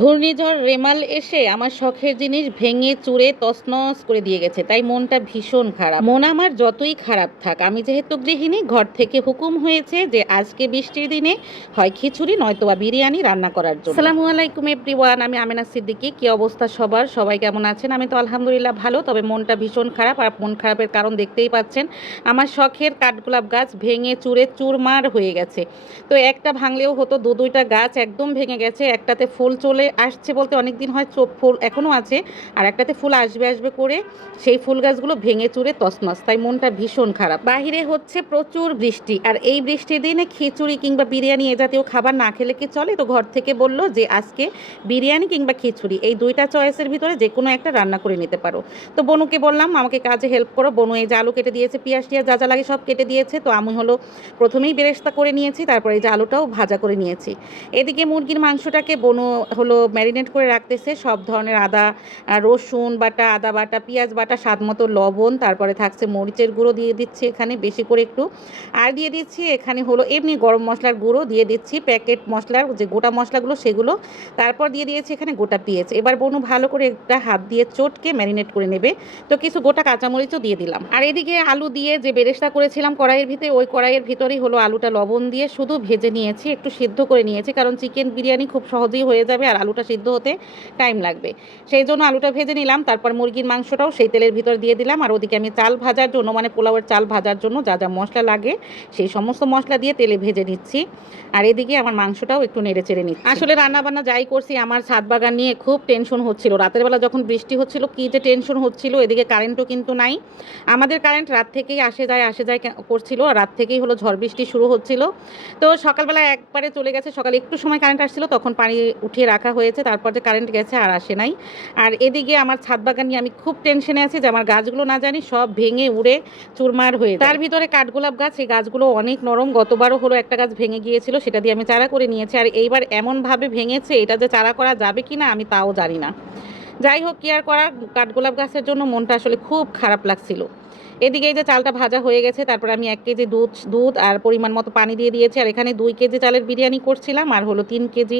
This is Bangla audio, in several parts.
ঘূর্ণিঝড় রেমাল এসে আমার শখের জিনিস ভেঙে চুরে তছনছ করে দিয়ে গেছে। তাই মনটা ভীষণ খারাপ। মন আমার যতই খারাপ থাক, আমি যেহেতু গৃহিণী, ঘর থেকে হুকুম হয়েছে যে আজকে বৃষ্টির দিনে হয় খিচুড়ি নয়তো বা বিরিয়ানি রান্না করার জন্য। সালামু আলাইকুম এভরিওয়ান, আমি আমেনা সিদ্দিকি। কি অবস্থা সবার? সবাই কেমন আছেন? আমি তো আলহামদুলিল্লাহ ভালো, তবে মনটা ভীষণ খারাপ। আর মন খারাপের কারণ দেখতেই পাচ্ছেন, আমার শখের কাঠগোলাপ গাছ ভেঙে চুরে চুরমার হয়ে গেছে। তো একটা ভাঙলেও হতো দু দুইটা গাছ, একদম ভেঙে গেছে, একটাতে ফুল চলে আসছে বলতে অনেক দিন হয় চোখ ফুল এখনও আছে, আর একটাতে ফুল আসবে আসবে করে সেই ফুল গাছগুলো ভেঙে চুরে তসনস তাই মনটা ভীষণ খারাপ। বাহিরে হচ্ছে প্রচুর বৃষ্টি, আর এই বৃষ্টির দিনে খিচুড়ি কিংবা বিরিয়ানি এ জাতীয় খাবার না খেলে কি চলে? তো ঘর থেকে বলল যে আজকে বিরিয়ানি কিংবা খিচুড়ি, এই দুইটা চয়েসের ভিতরে যে কোনো একটা রান্না করে নিতে পারো। তো বনুকে বললাম, আমাকে কাজে হেল্প করো, বনু এই যে আলু কেটে দিয়েছে, পেঁয়াজ টিয়াজ যা যা লাগে সব কেটে দিয়েছে, তো আমি হলো প্রথমেই বেরেস্তা করে নিয়েছি, তারপরে এই যে আলুটাও ভাজা করে নিয়েছি। এদিকে মুরগির মাংসটাকে বনু হলো ম্যারিনেট করে রাখতেছে। সব ধরনের আদা রসুন বাটা, আদা বাটা, পেঁয়াজ বাটা, স্বাদ মতো লবণ, তারপরে থাকছে মরিচের গুঁড়ো দিয়ে দিচ্ছি এখানে বেশি করে একটু। আর দিয়ে দিচ্ছি এখানে হলো এমনি গরম মশলার গুঁড়ো দিয়ে দিচ্ছি প্যাকেট মশলার, যে গোটা মশলাগুলো সেগুলো। তারপর দিয়ে দিয়েছি এখানে গোটা পেঁয়াজ। এবার বনু ভালো করে একটা হাত দিয়ে চটকে ম্যারিনেট করে নেবে। তো কিছু গোটা কাঁচামরিচও দিয়ে দিলাম। আর এদিকে আলু দিয়ে যে বেরেস্তা করেছিলাম কড়াইয়ের ভিতরে, ওই কড়াইয়ের ভিতরেই হলো আলুটা লবণ দিয়ে শুধু ভেজে নিয়েছি, একটু সিদ্ধ করে নিয়েছি। কারণ চিকেন বিরিয়ানি খুব সহজেই হয়ে যাবে আর আলুটা সিদ্ধ হতে টাইম লাগবে। সেই জন্য আলুটা ভেজে নিলাম, তারপর মুরগির মাংসটাও সেই তেলের ভিতর দিয়ে দিলাম। আর ওদিকে আমি চাল ভাজার জন্য মানে পোলাওয়ের চাল ভাজার জন্য যা যা মশলা লাগে, সেই সমস্ত মশলা দিয়ে তেলে ভেজে নিচ্ছি। আর এদিকে আমার মাংসটাও একটু নেড়ে চেড়ে নিচ্ছি। আসলে রান্না বান্না যাই করছি, আমার ছাদ বাগান নিয়ে খুব টেনশন হচ্ছিল। রাতের বেলা যখন বৃষ্টি হচ্ছিল, কী যে টেনশন হচ্ছিল, এদিকে কারেন্টও কিন্তু নাই। আমাদের কারেন্ট রাত থেকেই আসে যায় আসে যায় করছিল। আর রাত থেকেই হলো ঝড় বৃষ্টি শুরু হচ্ছিল। তো সকালবেলা একবারে চলে গেছে, সকালে একটু সময় কারেন্ট আসছিল, তখন পানি উঠিয়ে রাখা হয়েছে, তারপর যে কারেন্ট গেছে আর আসে নাই। আর এদিকে আমার ছাদ বাগান নিয়ে আমি খুব টেনশনে আছি যে আমার গাছগুলো না জানি সব ভেঙে উড়ে চুরমার হয়ে তার ভিতরে কাঠগোলাপ গাছ, এই গাছগুলো অনেক নরম, গতবারও হলো একটা গাছ ভেঙে গিয়েছিল, সেটা দিয়ে আমি চারা করে নিয়েছি। আর এইবার এমনভাবে ভেঙেছে, এটা যে চারা করা যাবে কি না আমি তাও জানি না। যাই হোক, কি আর করার? কাঠগোলাপ গাছের জন্য মনটা আসলে খুব খারাপ লাগছিল। এদিকে এই যে চালটা ভাজা হয়ে গেছে, তারপর আমি এক কেজি দুধ দুধ আর পরিমাণ মতো পানি দিয়ে দিয়েছি। আর এখানে দুই কেজি চালের বিরিয়ানি করছিলাম, আর হলো তিন কেজি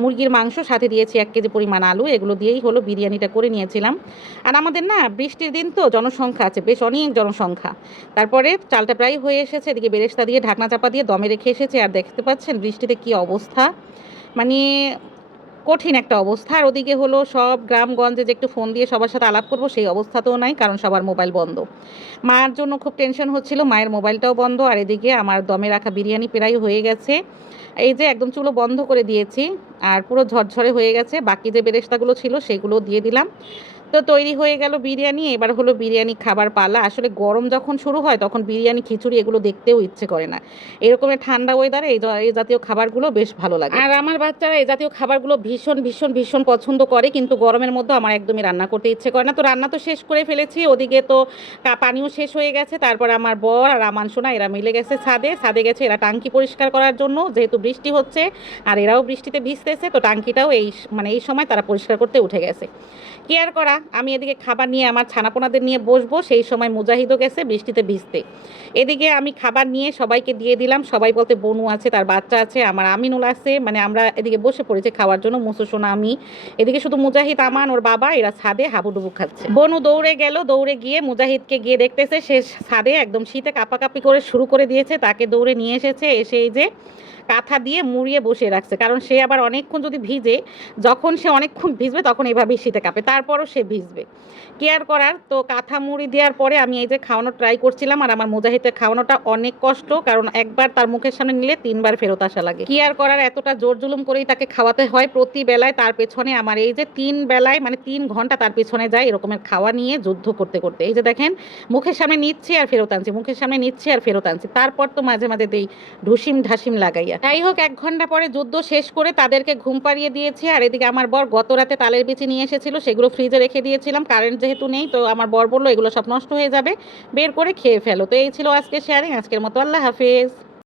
মুরগির মাংস, সাথে দিয়েছি এক কেজি পরিমাণ আলু। এগুলো দিয়েই হলো বিরিয়ানিটা করে নিয়েছিলাম। আর আমাদের না, বৃষ্টির দিন তো জনসংখ্যা আছে, বেশ অনেক জনসংখ্যা। তারপরে চালটা প্রায় হয়ে এসেছে, এদিকে বেরেস্তা দিয়ে ঢাকনা চাপা দিয়ে দমে রেখে এসেছে। আর দেখতে পাচ্ছেন বৃষ্টিতে কি অবস্থা? মানে কঠিন একটা অবস্থা। আর ওদিকে হলো সব গ্রামগঞ্জে যে একটু ফোন দিয়ে সবার সাথে আলাপ করব, সেই অবস্থাতেও নাই, কারণ সবার মোবাইল বন্ধ। মার জন্য খুব টেনশন হচ্ছিল, মায়ের মোবাইলটাও বন্ধ। আর এদিকে আমার দমে রাখা বিরিয়ানি প্রায় হয়ে গেছে। এই যে একদম চুলো বন্ধ করে দিয়েছি, আর পুরো ঝরঝরে হয়ে গেছে। বাকি যে বেরেস্তাগুলো ছিল সেগুলো দিয়ে দিলাম। তো তৈরি হয়ে গেল বিরিয়ানি, এবার হলো বিরিয়ানি খাবার পালা। আসলে গরম যখন শুরু হয়, তখন বিরিয়ানি, খিচুড়ি এগুলো দেখতেও ইচ্ছে করে না। এরকমের ঠান্ডা ওয়েদারে এই এই জাতীয় খাবারগুলো বেশ ভালো লাগে। আর আমার বাচ্চারা এই জাতীয় খাবারগুলো ভীষণ ভীষণ ভীষণ পছন্দ করে, কিন্তু গরমের মধ্যে আমার একদমই রান্না করতে ইচ্ছে করে না। তো রান্না তো শেষ করে ফেলেছি। ওদিকে তো পানিও শেষ হয়ে গেছে। তারপর আমার বর আর আমার সোনা, এরা মিলে গেছে ছাদে। ছাদে গেছে এরা টাঙ্কি পরিষ্কার করার জন্য। যেহেতু বৃষ্টি হচ্ছে, আর এরাও বৃষ্টিতে ভিজতেছে, তো টাঙ্কিটাও এই মানে এই সময় তারা পরিষ্কার করতে উঠে গেছে। কেয়ার করা আমি এদিকে খাবার নিয়ে আমার ছানাপোনাদের নিয়ে বসবো, সেই সময় মুজাহিদও গেছে, বৃষ্টিতে ভিজতে। এদিকে আমি খাবার নিয়ে সবাইকে দিয়ে দিলাম, সবাই বলতে বনু আছে, তার বাচ্চা আছে, আমার আমিনুল আছে মানে আমরা এদিকে বসে পড়েছি খাওয়ার জন্য, মুসু সোনা আমি। এদিকে শুধু মুজাহিদ, আমান, ওর বাবা, এরা ছাদে হাবুডুবু খাচ্ছে। বনু দৌড়ে গেল, দৌড়ে গিয়ে মুজাহিদকে গিয়ে দেখতেছে, সে ছাদে একদম শীতে কাপাকাপি করে শুরু করে দিয়েছে, তাকে দৌড়ে নিয়ে এসেছে, এসে এই যে কাঁথা দিয়ে মুড়িয়ে বসে রাখছে। কারণ সে আবার অনেকক্ষণ যদি ভিজে, যখন সে অনেকক্ষণ ভিজবে, তখন এভাবেই শীতে কাঁপে। তারপরও সে ভিজবে। কেয়ার করার, তো কাঁথা মুড়ি দেওয়ার পরে আমি এই যে খাওয়ানো ট্রাই করছিলাম, আর আমার মুজাহিদের খাওয়ানোটা অনেক কষ্ট, কারণ একবার তার মুখের সামনে নিলে তিনবার ফেরত আসা লাগে। কেয়ার করার এতটা জোর জুলুম করেই তাকে খাওয়াতে হয়, প্রতি বেলায় তার পেছনে আমার এই যে তিন বেলায় মানে তিন ঘণ্টা তার পেছনে যায় এরকমের খাওয়া নিয়ে যুদ্ধ করতে করতে। এই যে দেখেন, মুখের সামনে নিচ্ছে আর ফেরত আনছি, মুখের সামনে নিচ্ছে আর ফেরত আনছি। তারপর তো মাঝে মাঝে দেই ঢুসিম ঢাসিম লাগাইয়া। যাই হোক, এক ঘণ্টা পরে যুদ্ধ শেষ করে তাদেরকে ঘুম পাড়িয়ে দিয়েছি। আর এদিকে আমার বর গত রাতে তালের বিচি নিয়ে এসেছিল, সেগুলো ফ্রিজে রেখে দিয়েছিলাম। কারেন্ট যেহেতু নেই, তো আমার বর বলল, এগুলো সব নষ্ট হয়ে যাবে, বের করে খেয়ে ফেলো। তো এই ছিল আজকে শেয়ারিং আজকের মতো আল্লাহ হাফেজ।